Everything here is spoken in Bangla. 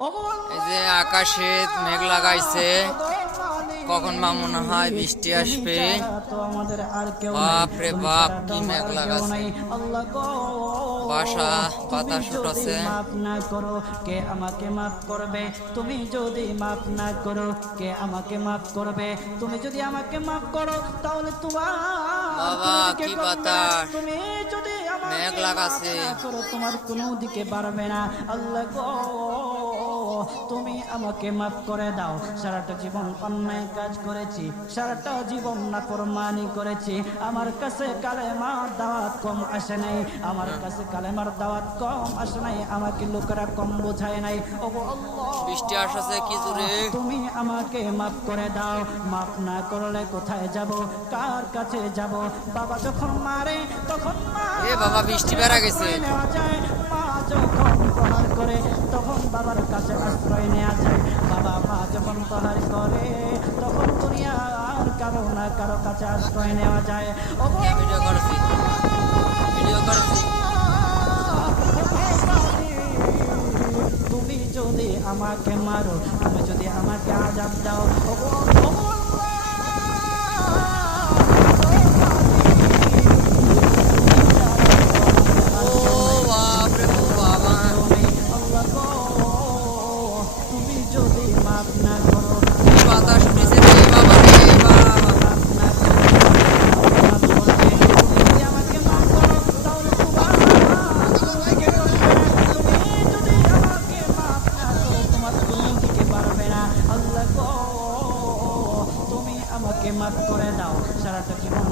এই যে আকাশে মেঘ লাগাইছে, কখন বা মনে হয় বৃষ্টি আসবে। বাপ রে বাপ, কি মেঘ লাগাছে, বাসা বাতাস উঠছে। মাফ না করো কে আমাকে মাফ করবে? তুমি যদি মাফ না করো কে আমাকে মাফ করবে? তুমি যদি আমাকে মাফ করো তাহলে তোমার বাবা কি বাতাস, তুমি যদি মেঘ লাগাছে। করো তোমার কোনো দিকে পারবে না। আল্লাহ গো, তুমি আমাকে মাফ করে দাও। সারাটা জীবন অন্যায় কাজ করেছি, সারাটা জীবন নাফরমানি করেছি। আমার কাছে কালেমার দাওয়াত কম আসে নাই, আমার কাছে কালেমার দাওয়াত কম আসে নাই, আমাকে লোকেরা কম বোঝায় নাই। ও আল্লাহ, বৃষ্টি আসছে কি জোরে। তুমি আমাকে মাফ করে দাও। মাফ না করলে কোথায় যাব, কার কাছে যাব? বাবা যখন মারে তখন এ বাবা বৃষ্টি বেড়া গেছে। নেওয়া যায়, মা যখন প্রহার করে তখন বাবার কাছে আশ্রয় নেওয়া যায়। বাবা মা যখন প্রহার করে তখন দুনিয়ার কারো না কারো কাছে আশ্রয় নেওয়া যায়। ভিডিও করছি, ভিডিও করছি। তুমি যদি আমাকে মারো, তুমি যদি আমাকে আযাব দাও, তুমি যদি মাফ না করো, বাতাস উঠেছে রে বাবা রে বাবা। আমাকে মাফ করে দাও। সারাটা জীবন